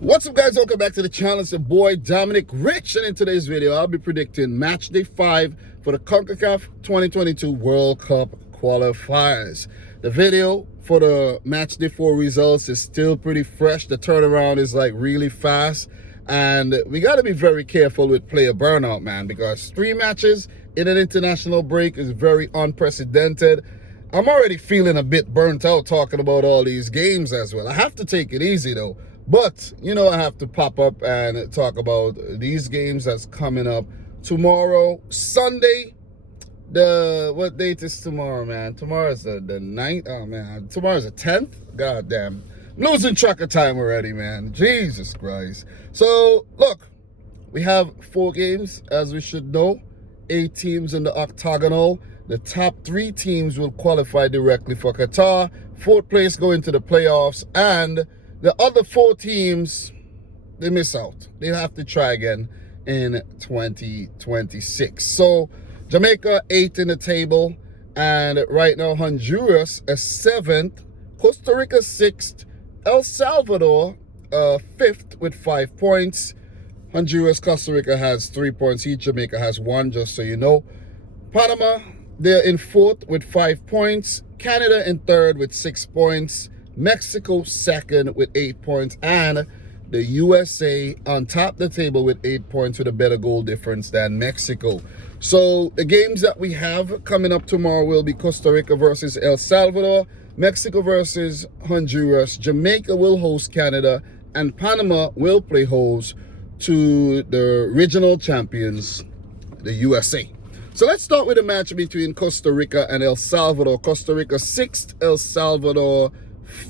What's up, guys? Welcome back to the channel. It's your boy Dominic Rich, and in today's video I'll be predicting match day 5 for the Concacaf 2022 World Cup qualifiers. The video for the match day 4 results is still pretty fresh. The turnaround is like really fast, and we got to be very careful with player burnout, man, because 3 matches in an international break is very unprecedented. I'm already feeling a bit burnt out talking about all these games as well. I have to take it easy though. But, you know, I have to pop up and talk about these games that's coming up tomorrow, Sunday. What date is tomorrow, man? Tomorrow's the 9th. Oh, man. Tomorrow's the 10th? God damn. I'm losing track of time already, man. Jesus Christ. So, look, we have 4 games, as we should know. 8 teams in the octagonal. The top 3 teams will qualify directly for Qatar. 4th place go into the playoffs, and the other 4 teams, they miss out. They'll have to try again in 2026. So Jamaica 8th in the table, and right now Honduras is 7th, Costa Rica 6th, El Salvador 5th with 5 points. Honduras, Costa Rica has 3 points each. Jamaica has 1, just so you know. Panama, they're in 4th with 5 points. Canada in 3rd with 6 points. Mexico 2nd with 8 points, and the USA on top of the table with 8 points with a better goal difference than Mexico. So the games that we have coming up tomorrow will be Costa Rica versus El Salvador, Mexico versus Honduras, Jamaica will host Canada, and Panama will play host to the regional champions, the USA. So let's start with a match between Costa Rica and El Salvador. Costa Rica 6th, El Salvador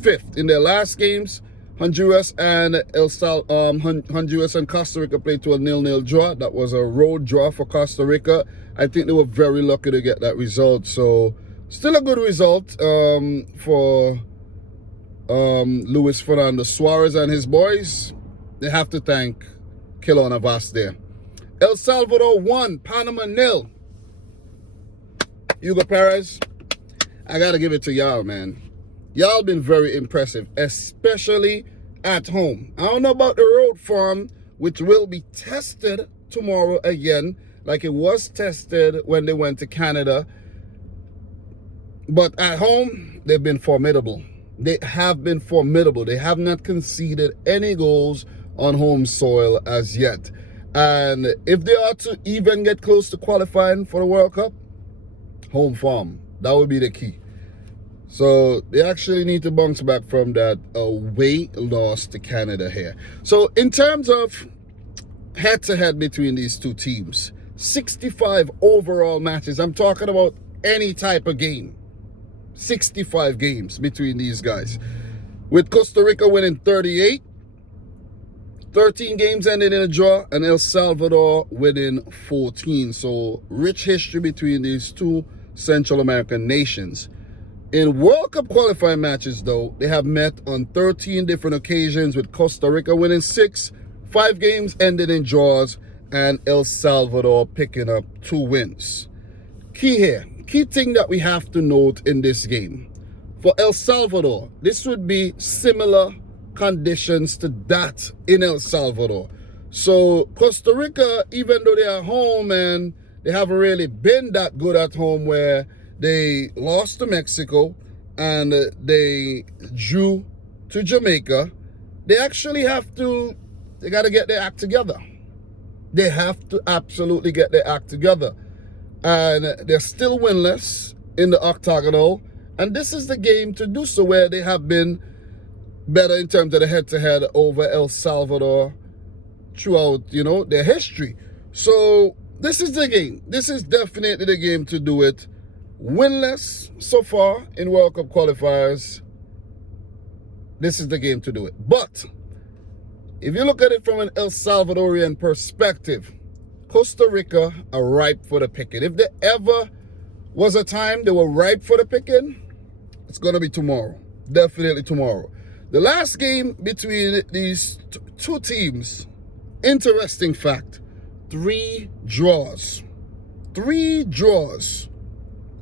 5th. In their last games, Honduras and Honduras and Costa Rica played to a 0-0 draw. That was a road draw for Costa Rica. I think they were very lucky to get that result. So still a good result for Luis Fernando Suarez and his boys. They have to thank Keylor Navas there. El Salvador 1, Panama 0. Hugo Perez, I gotta give it to y'all, man. Y'all been very impressive, especially at home. I don't know about the road form, which will be tested tomorrow again, like it was tested when they went to Canada. But at home, they've been formidable. They have been formidable. They have not conceded any goals on home soil as yet. And if they are to even get close to qualifying for the World Cup, home form, that would be the key. So they actually need to bounce back from that away loss to Canada here. So in terms of head-to-head between these two teams, 65 overall matches. I'm talking about any type of game. 65 games between these guys. With Costa Rica winning 38, 13 games ended in a draw, and El Salvador winning 14. So rich history between these two Central American nations. In World Cup qualifying matches, though, they have met on 13 different occasions, with Costa Rica winning 6, 5 games ended in draws, and El Salvador picking up 2 wins. Key thing that we have to note in this game. For El Salvador, this would be similar conditions to that in El Salvador. So Costa Rica, even though they are home and they haven't really been that good at home, where they lost to Mexico and they drew to Jamaica, they actually they got to get their act together. They have to absolutely get their act together. And they're still winless in the octagonal. And this is the game to do so, where they have been better in terms of the head-to-head over El Salvador throughout, you know, their history. So this is the game. This is definitely the game to do it. Winless so far in World Cup qualifiers, this is the game to do it. But if you look at it from an El Salvadorian perspective, Costa Rica are ripe for the picking. If there ever was a time they were ripe for the picking, it's going to be tomorrow. Definitely tomorrow. The last game between these two teams, interesting fact, 3 draws. 3 draws.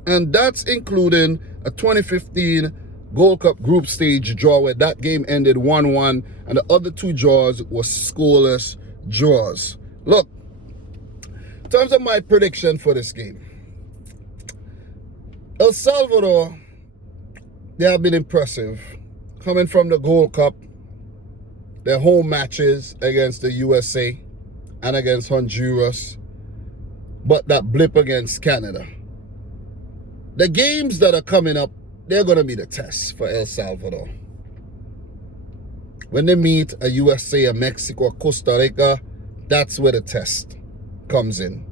And that's including a 2015 Gold Cup group stage draw where that game ended 1-1 and the other two draws were scoreless draws. Look, in terms of my prediction for this game, El Salvador, they have been impressive. Coming from the Gold Cup, their home matches against the USA and against Honduras, but that blip against Canada. The games that are coming up, they're going to be the test for El Salvador. When they meet a USA, a Mexico, a Costa Rica, that's where the test comes in.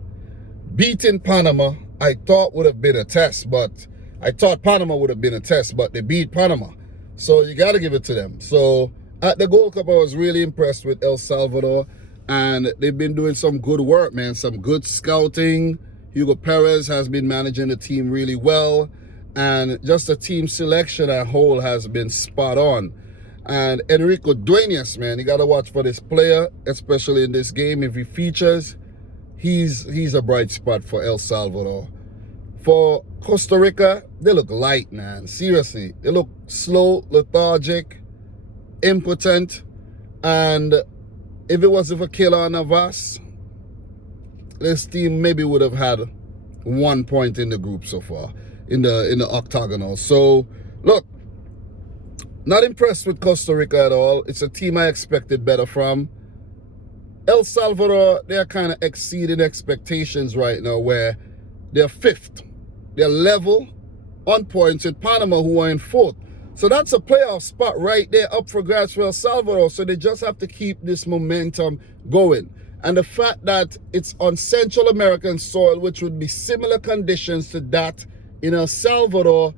Beating Panama, I thought would have been a test, but I thought Panama would have been a test, but they beat Panama. So you got to give it to them. So at the Gold Cup, I was really impressed with El Salvador, and they've been doing some good work, man. Some good scouting. Hugo Perez has been managing the team really well, and just the team selection as a whole has been spot on. And Enrico Duenas, man, you got to watch for this player, especially in this game. If he features, he's a bright spot for El Salvador. For Costa Rica, they look light, man. Seriously, they look slow, lethargic, impotent, and if it wasn't for Keylor Navas, this team maybe would have had 1 point in the group so far, in the octagonal. So, look, not impressed with Costa Rica at all. It's a team I expected better from. El Salvador, they're kind of exceeding expectations right now, where they're 5th. They're level on points with Panama, who are in 4th. So that's a playoff spot right there up for grabs for El Salvador. So they just have to keep this momentum going. And the fact that it's on Central American soil, which would be similar conditions to that in El Salvador,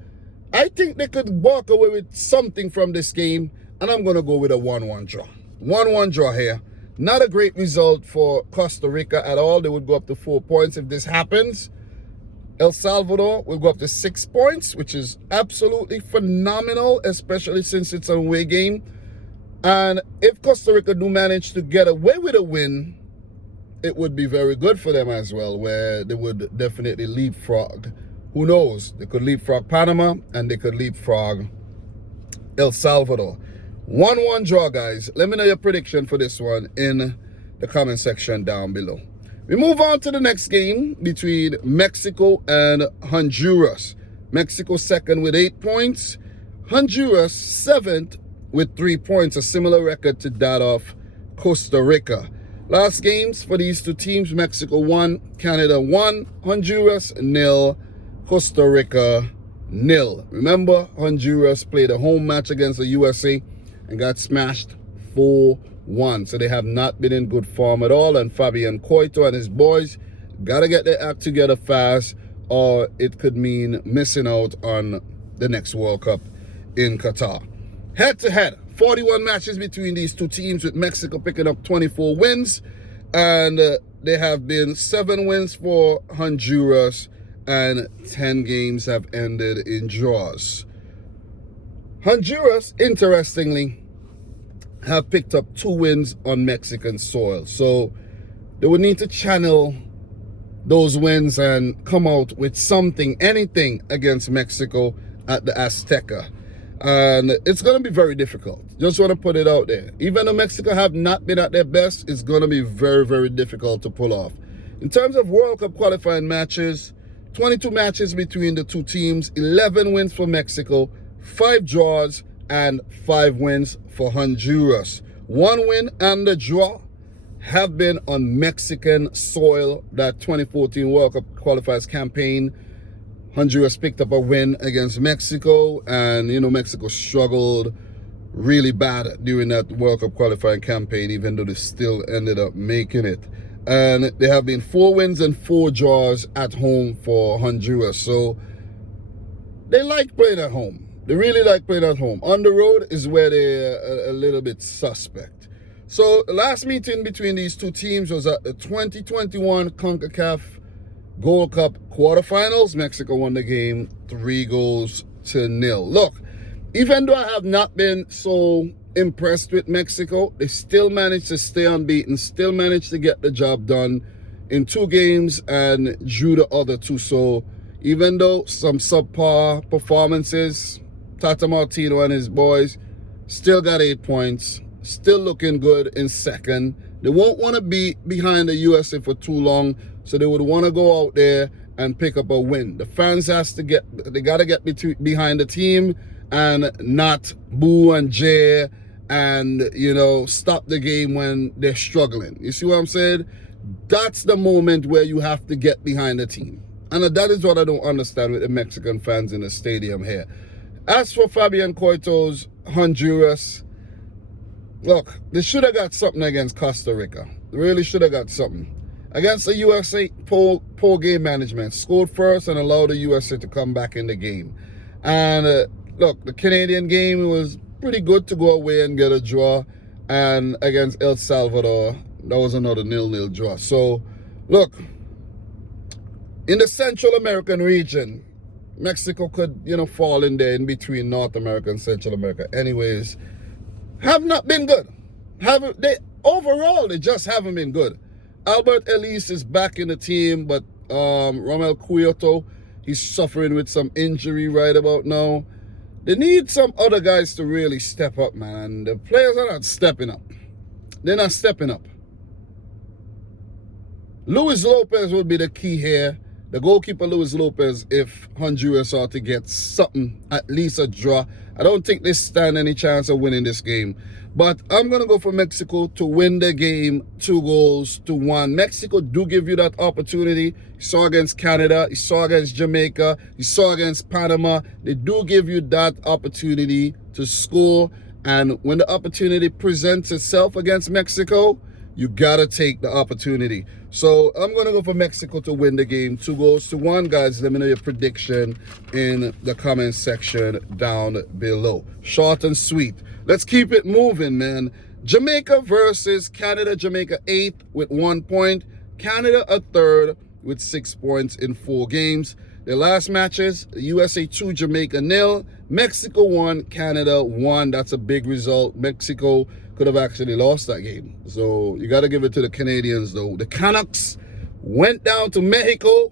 I think they could walk away with something from this game. And I'm going to go with a 1-1 draw. 1-1 draw here. Not a great result for Costa Rica at all. They would go up to 4 points if this happens. El Salvador will go up to 6 points, which is absolutely phenomenal, especially since it's an away game. And if Costa Rica do manage to get away with a win, it would be very good for them as well, where they would definitely leapfrog. Who knows? They could leapfrog Panama and they could leapfrog El Salvador. 1-1 draw, guys. Let me know your prediction for this one in the comment section down below. We move on to the next game between Mexico and Honduras. Mexico 2nd with 8 points. Honduras 7th with 3 points, a similar record to that of Costa Rica. Last games for these two teams, Mexico 1, Canada 1, Honduras 0, Costa Rica 0. Remember, Honduras played a home match against the USA and got smashed 4-1. So they have not been in good form at all. And Fabian Coito and his boys got to get their act together fast, or it could mean missing out on the next World Cup in Qatar. Head-to-head, 41 matches between these two teams, with Mexico picking up 24 wins. And there have been 7 wins for Honduras, and 10 games have ended in draws. Honduras, interestingly, have picked up 2 wins on Mexican soil. So they would need to channel those wins and come out with something, anything against Mexico at the Azteca. And it's going to be very difficult. Just want to put it out there. Even though Mexico have not been at their best, it's going to be very, very difficult to pull off. In terms of World Cup qualifying matches, 22 matches between the two teams, 11 wins for Mexico, 5 draws, and 5 wins for Honduras. 1 win and a draw have been on Mexican soil. That 2014 World Cup qualifiers campaign, Honduras picked up a win against Mexico, and you know, Mexico struggled really bad during that World Cup qualifying campaign, even though they still ended up making it. And there have been 4 wins and 4 draws at home for Honduras. So they like playing at home. They really like playing at home. On the road is where they're a little bit suspect. So the last meeting between these two teams was at the 2021 Concacaf Gold Cup quarterfinals. Mexico won the game 3-0. Look, even though I have not been so impressed with Mexico, they still managed to stay unbeaten, still managed to get the job done in 2 games and drew the other 2. So even though some subpar performances, Tata Martino and his boys still got 8 points, still looking good in second. They won't want to be behind the USA for too long, so they would want to go out there and pick up a win. The fans they got to get behind the team and not boo and jeer and, you know, stop the game when they're struggling. You see what I'm saying? That's the moment where you have to get behind the team. And that is what I don't understand with the Mexican fans in the stadium here. As for Fabian Coito's Honduras, look, they should have got something against Costa Rica. They really should have got something. Against the USA, poor game management. Scored first and allowed the USA to come back in the game. And look, the Canadian game was pretty good to go away and get a draw. And against El Salvador, that was another 0-0 draw. So, look, in the Central American region, Mexico could, you know, fall in there in between North America and Central America. Anyways, have not been good. Overall, they just haven't been good. Albert Ellis is back in the team, but Romel Cueto, he's suffering with some injury right about now. They need some other guys to really step up, man. The players are not stepping up. They're not stepping up. Luis Lopez would be the key here. The goalkeeper, Luis Lopez, if Honduras are to get something, at least a draw. I don't think they stand any chance of winning this game. But I'm going to go for Mexico to win the game 2-1. Mexico do give you that opportunity. You saw against Canada. You saw against Jamaica. You saw against Panama. They do give you that opportunity to score. And when the opportunity presents itself against Mexico, you got to take the opportunity. So I'm going to go for Mexico to win the game 2-1. Guys, let me know your prediction in the comment section down below. Short and sweet. Let's keep it moving, man. Jamaica versus Canada. Jamaica 8th with 1 point. Canada a 3rd with 6 points in 4 games. The last matches, USA 2, Jamaica 0. Mexico 1, Canada 1. That's a big result. Mexico could have actually lost that game. So you got to give it to the Canadians, though. The Canucks went down to Mexico.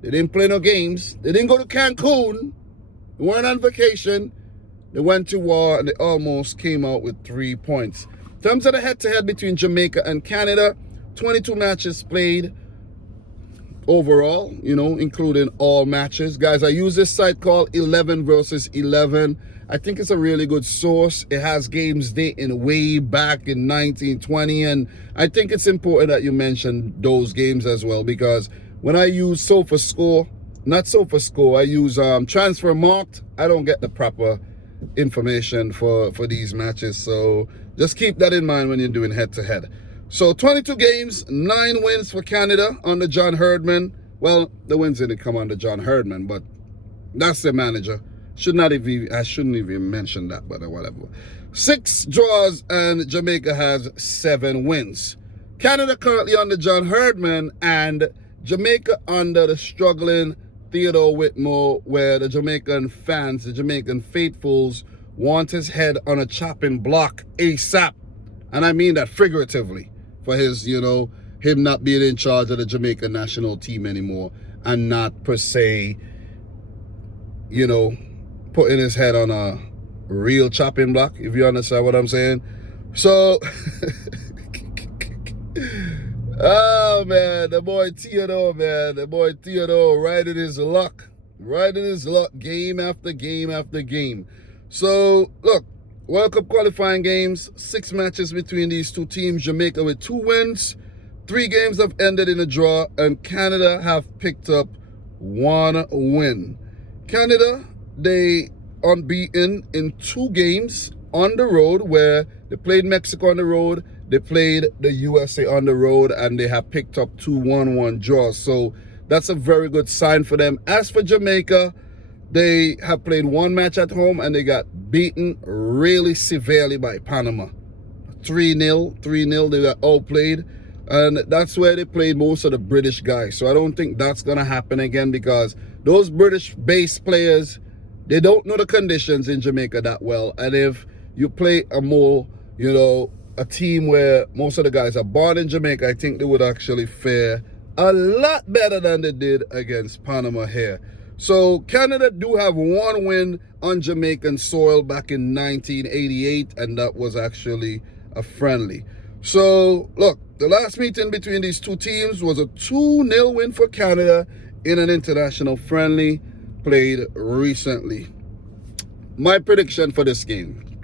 They didn't play no games. They didn't go to Cancun. They weren't on vacation. They went to war and they almost came out with 3 points. In terms of the head-to-head between Jamaica and Canada, 22 matches played overall, you know, including all matches. Guys, I use this site called 11 versus 11. I think it's a really good source. It has games dating way back in 1920, and I think it's important that you mention those games as well, because when I use SofaScore, not SofaScore, I use Transfer Marked, I don't get the proper information for these matches. So just keep that in mind when you're doing head-to-head. So 22 games, 9 wins for Canada under John Herdman. Well, the wins didn't come under John Herdman, but that's the manager. I shouldn't even mention that, but whatever. 6 draws and Jamaica has 7 wins. Canada currently under John Herdman and Jamaica under the struggling Theodore Whitmore, where the Jamaican fans, the Jamaican faithfuls, want his head on a chopping block ASAP. And I mean that figuratively, for his, you know, him not being in charge of the Jamaican national team anymore and not per se, you know, putting his head on a real chopping block, if you understand what I'm saying. So, oh man, the boy Theodore, man, the boy Theodore riding his luck, game after game after game. So, look, World Cup qualifying games, 6 matches between these two teams. Jamaica with 2 wins, 3 games have ended in a draw, and Canada have picked up 1 win. Canada, they unbeaten in 2 games on the road, where they played Mexico on the road, they played the USA on the road, and they have picked up 2 1-1 draws. So that's a very good sign for them. As for Jamaica, they have played 1 match at home and they got beaten really severely by Panama. 3-0, they got outplayed. And that's where they played most of the British guys. So I don't think that's going to happen again, because those British-based players, they don't know the conditions in Jamaica that well. And if you play a more, you know, a team where most of the guys are born in Jamaica, I think they would actually fare a lot better than they did against Panama here. So Canada do have 1 win on Jamaican soil back in 1988, and that was actually a friendly. So, look, the last meeting between these two teams was a 2-0 win for Canada in an international friendly played recently. My prediction for this game: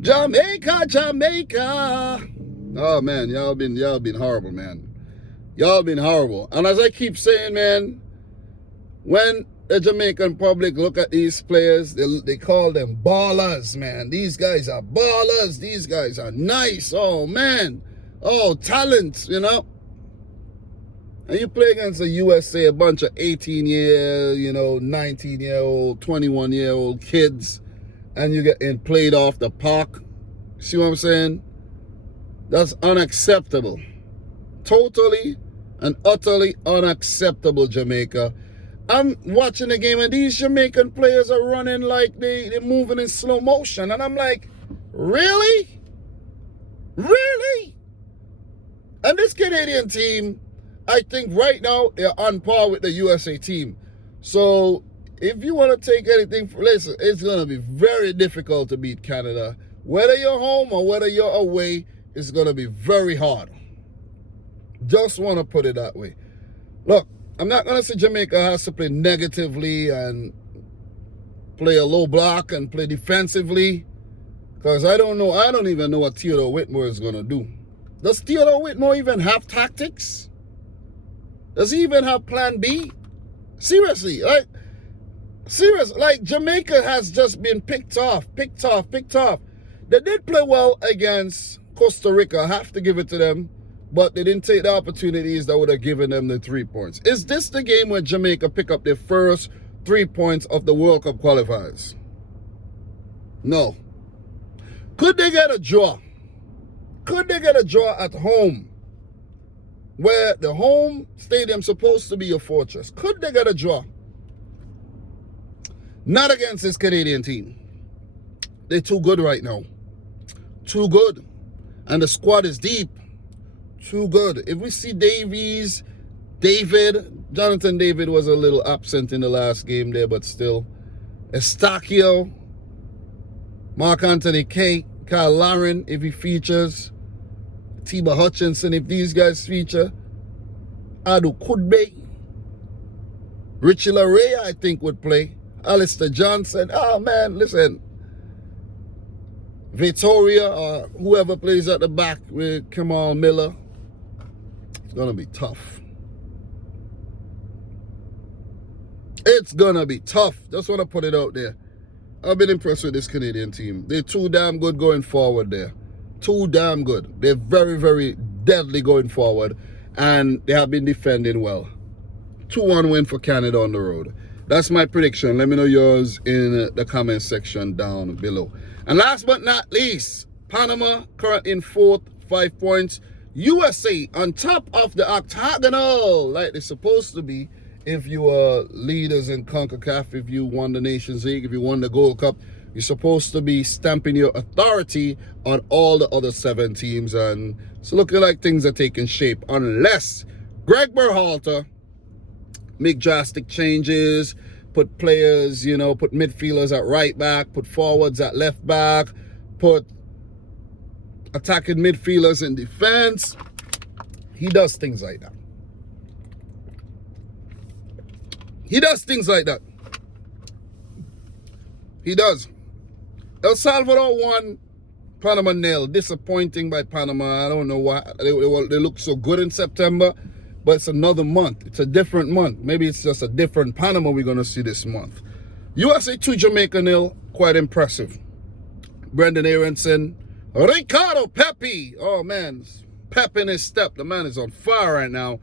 Jamaica, Jamaica. Oh man, y'all been horrible, man. Y'all been horrible. And as I keep saying, man, when the Jamaican public look at these players, they call them ballers, man. These guys are ballers. These guys are nice. Oh man. Oh, talent, you know. And you play against the USA, a bunch of 18-year, 19-year-old, 21-year-old kids, and you get played off the park. See what I'm saying? That's unacceptable. Totally and utterly unacceptable, Jamaica. I'm watching the game, and these Jamaican players are running like they're moving in slow motion. And I'm like, really? Really? And this Canadian team, I think right now they're on par with the USA team. So if you want to take anything, listen, it's going to be very difficult to beat Canada. Whether you're home or whether you're away, it's going to be very hard. Just want to put it that way. Look, I'm not going to say Jamaica has to play negatively and play a low block and play defensively, because I don't know. I don't even know what Theodore Whitmore is going to do. Does Theodore Whitmore even have tactics? Does he even have plan B? Seriously, like Jamaica has just been picked off. They did play well against Costa Rica, I have to give it to them, but they didn't take the opportunities that would have given them the 3 points. Is this the game where Jamaica pick up their first 3 points of the World Cup qualifiers? No. Could they get a draw? Could they get a draw at home, where the home stadium's supposed to be a fortress? Could they get a draw? Not against this Canadian team. They're too good right now. Too good. And the squad is deep. Too good. If we see Jonathan David was a little absent in the last game there, but still. Estacio, Mark Anthony K, Kyle Lauren, if he features, Tiba Hutchinson, if these guys feature, Adu Kudbe, Richie Larea, I think, would play, Alistair Johnson. Oh man, listen, Victoria or whoever plays at the back with Kamal Miller, it's gonna be tough. It's gonna be tough. Just want to put it out there. I've been impressed with this Canadian team. They're too damn good going forward there. Too damn good. They're very, very deadly going forward, and they have been defending well. 2-1 win for Canada on the road. That's my prediction. Let me know yours in the comment section down below. And last but not least, Panama currently in 4th, 5 points. USA on top of the octagonal, like they're supposed to be. If you are leaders in Concacaf, if you won the Nations League, if you won the Gold Cup, you're supposed to be stamping your authority on all the other 7 teams. And it's looking like things are taking shape, unless Greg Berhalter make drastic changes, put players, put midfielders at right back, put forwards at left back, put attacking midfielders in defense. He does things like that. He does things like that. He does. El Salvador won, Panama nil. Disappointing by Panama. I don't know why. They look so good in September, but it's another month. It's a different month. Maybe it's just a different Panama we're going to see this month. USA 2, Jamaica nil. Quite impressive. Brendan Aronson. Ricardo Pepe. Oh, man. Pep in his step. The man is on fire right now.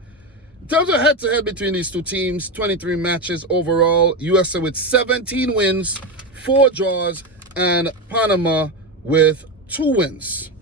In terms of head-to-head between these two teams, 23 matches overall. USA with 17 wins, 4 draws, and Panama with 2 wins.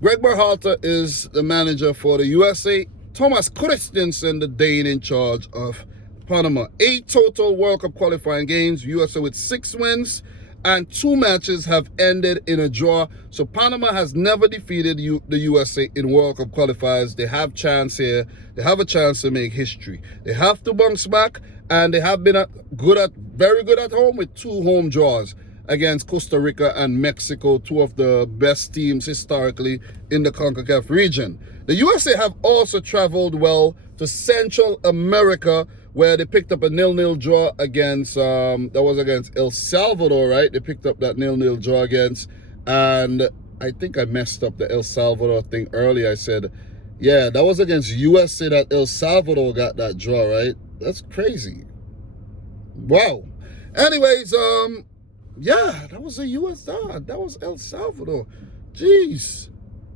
Greg Berhalter is the manager for the USA. Thomas Christensen, the Dane, in charge of Panama. 8 total World Cup qualifying games. USA with 6 wins and 2 matches have ended in a draw. So Panama has never defeated the USA in World Cup qualifiers. They have chance here. They have a chance to make history. They have to bounce back, and they have been very good at home with 2 home draws against Costa Rica and Mexico, 2 of the best teams historically in the Concacaf region. The USA have also traveled well to Central America, where they picked up a 0-0 draw against, that was against El Salvador, right? They picked up that 0-0 draw against, and I think I messed up the El Salvador thing earlier. I said, yeah, that was against USA that El Salvador got that draw, right? That's crazy. Wow. Anyways, yeah, that was a USR. That was El Salvador. Jeez.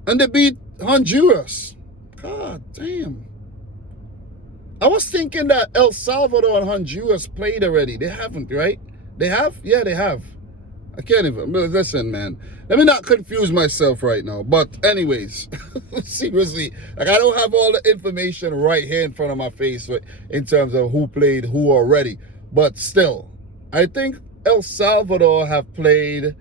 And they beat Honduras. God damn. I was thinking that El Salvador and Honduras played already. They haven't, right? They have? Yeah, they have. I can't even. Listen, man. Let me not confuse myself right now. But anyways, seriously, like I don't have all the information right here in front of my face in terms of who played who already. But still, I think El Salvador have played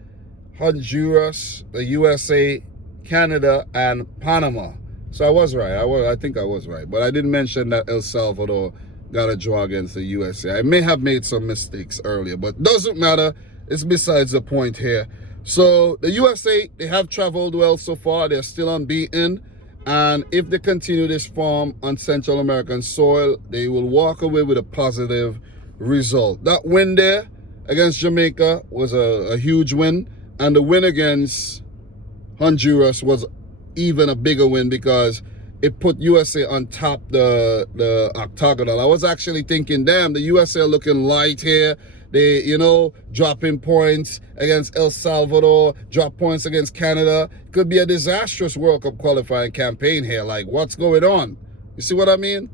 Honduras, the USA, Canada, and Panama. So I was right. I think I was right. But I didn't mention that El Salvador got a draw against the USA. I may have made some mistakes earlier, but doesn't matter. It's besides the point here. So the USA, they have traveled well so far. They're still unbeaten. And if they continue this form on Central American soil, they will walk away with a positive result. That win there against Jamaica was a huge win. And the win against Honduras was even a bigger win because it put USA on top the octagonal. I was actually thinking, damn, the USA are looking light here. They, you know, dropping points against El Salvador, drop points against Canada. Could be a disastrous World Cup qualifying campaign here. Like, what's going on? You see what I mean?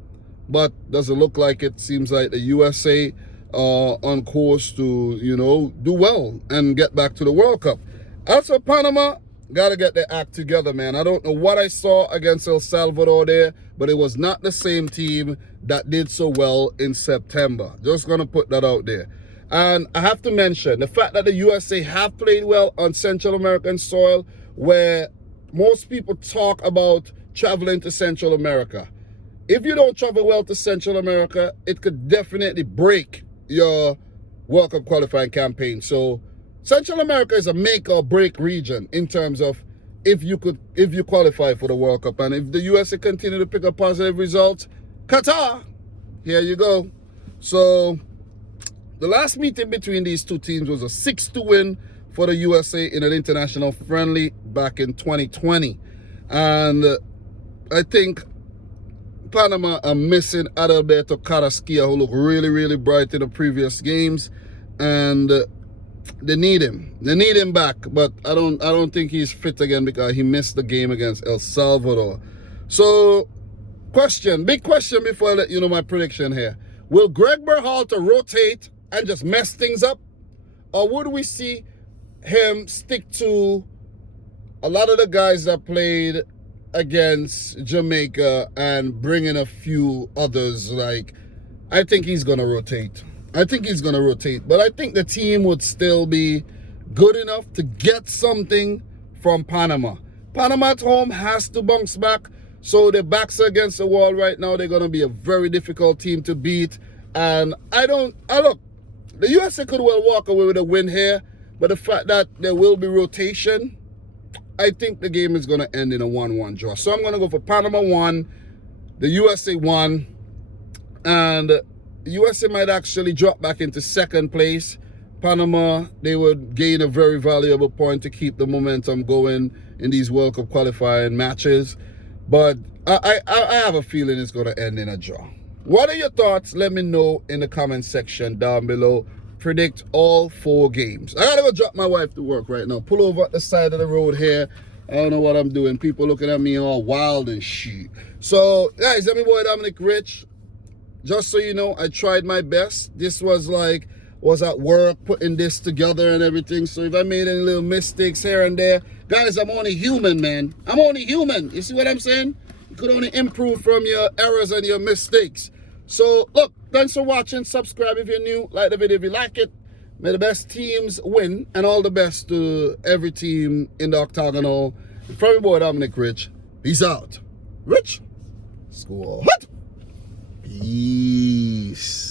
But doesn't look like it. Seems like the USA are on course to, you know, do well and get back to the World Cup. As for Panama, gotta get their act together, man. I don't know what I saw against El Salvador there, but it was not the same team that did so well in September. Just gonna put that out there. And I have to mention the fact that the USA have played well on Central American soil, where most people talk about traveling to Central America. If you don't travel well to Central America, it could definitely break your World Cup qualifying campaign. So Central America is a make or break region in terms of if you qualify for the World Cup. And if the USA continue to pick up positive results, Qatar, here you go. So the last meeting between these two teams was a 6-2 win for the USA in an international friendly back in 2020. And I think Panama are missing Adalberto Carrasquilla, who looked really, really bright in the previous games. And they need him. They need him back, but I don't think he's fit again because he missed the game against El Salvador. So, big question before I let you know my prediction here. Will Greg Berhalter rotate and just mess things up? Or would we see him stick to a lot of the guys that played against Jamaica and bring in a few others? Like, I think he's going to rotate. I think he's going to rotate. But I think the team would still be good enough to get something from Panama. Panama at home has to bounce back. So their backs are against the wall right now. They're going to be a very difficult team to beat. And look, the USA could well walk away with a win here. But the fact that there will be rotation, I think the game is going to end in a 1-1 draw. So I'm going to go for Panama 1, the USA 1, and the USA might actually drop back into second place. Panama, they would gain a very valuable point to keep the momentum going in these World Cup qualifying matches. But I have a feeling it's going to end in a draw. What are your thoughts? Let me know in the comment section down below. Predict all 4 games. I gotta go drop my wife to work right now. Pull over at the side of the road here. I don't know what I'm doing. People looking at me all wild and shit. So, guys, I'm your boy Dominic Rich. Just so you know, I tried my best. This was at work putting this together and everything. So if I made any little mistakes here and there, guys, I'm only human, man. I'm only human. You see what I'm saying? You could only improve from your errors and your mistakes. So, look, thanks for watching. Subscribe if you're new. Like the video if you like it. May the best teams win, and all the best to every team in the octagonal. From your boy Dominic Rich, peace out. Rich, score. What? Peace.